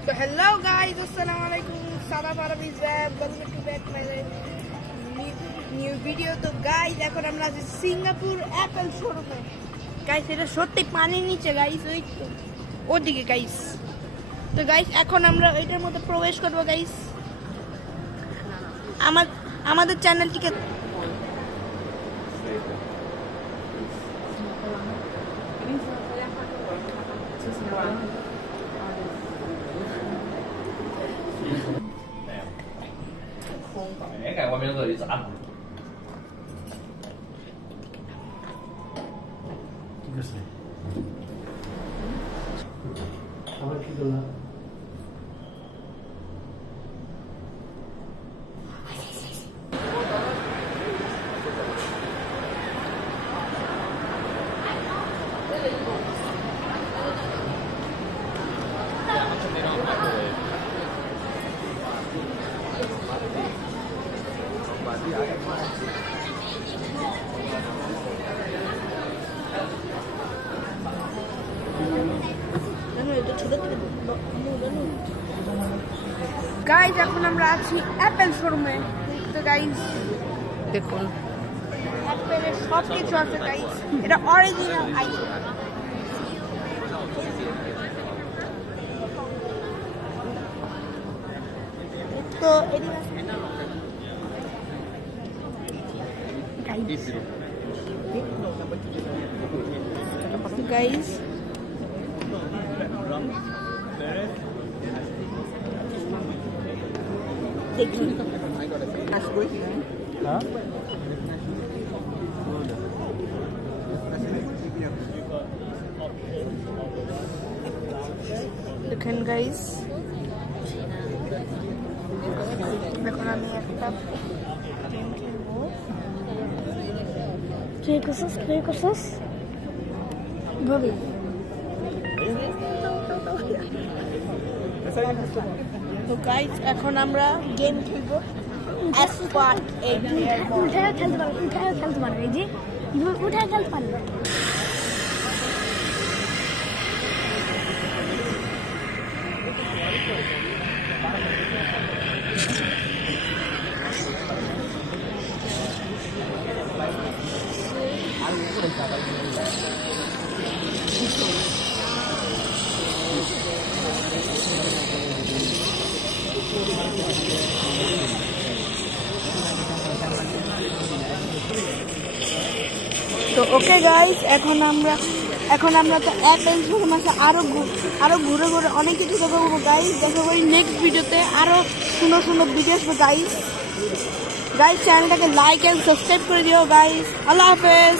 So hello guys, assalamualaikum. Sada Farab is back. Welcome to back my new video. So guys, এখন আমরা আছি Singapore Apple শোরুমে। গাইস এটা সত্যি পানির নিচে গাইস, ওই তো ওদিকে গাইস। তো গাইস এখন আমরা এটার মধ্যে প্রবেশ করব গাইস। আমাদের চ্যানেলটিকে外面这里是暗。这个谁？他会批的了。গাইজ এখন আমরা আছি অ্যাপেল শোরুমে। তো গাইজ দেখুন অ্যাপেলের সব কিছু আছে গাইজ, এটা অরিজিনাল আইফোন। তো গাইজ দেখুন দেখেন গাইজ, এখন আমি একটা গেম খেলবো। প্লে করছিস বলি। তো গাইজ এখন আমরা গেম খেলবো। উঠায় খেলতে পারবে এই যে উঠায় খেলতে পারবে। তো ওকে গাইজ এখন আমরা তো অ্যাপেল শোরুম আছে, আরো ঘুরে অনেক কিছু দেখাবো গাইজ। দেখা করি নেক্সট ভিডিওতে আরো সুন্দর ভিডিও আসবো গাইজ। চ্যানেলটাকে লাইক এন্ড সাবস্ক্রাইব করে দিও গাইজ। আল্লাহ হাফেজ।